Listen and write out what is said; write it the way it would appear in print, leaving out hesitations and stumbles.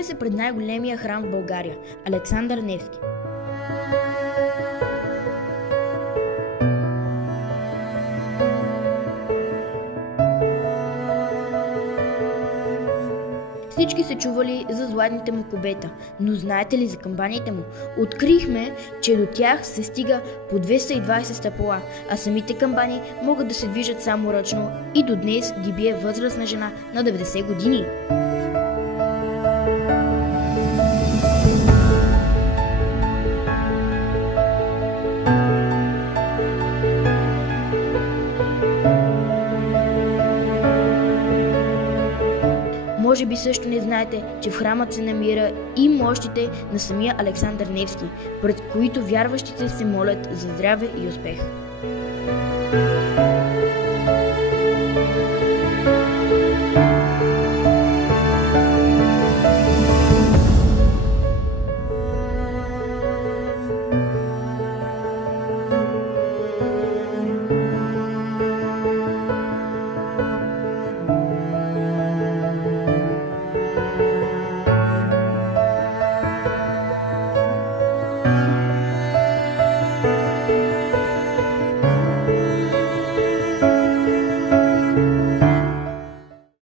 Намираме се пред най-големия храм в България – Александър Невски. Всички са чували за златните му кубета, но знаете ли за камбаните му? Открихме, че до тях се стига по 220 стъпала, а самите камбани могат да се движат само ръчно и до днес ги бие възрастна жена на 90 години. Може би също не знаете, че в храмът се намира и мощите на самия Александър Невски, пред които вярващите се молят за здраве и успех.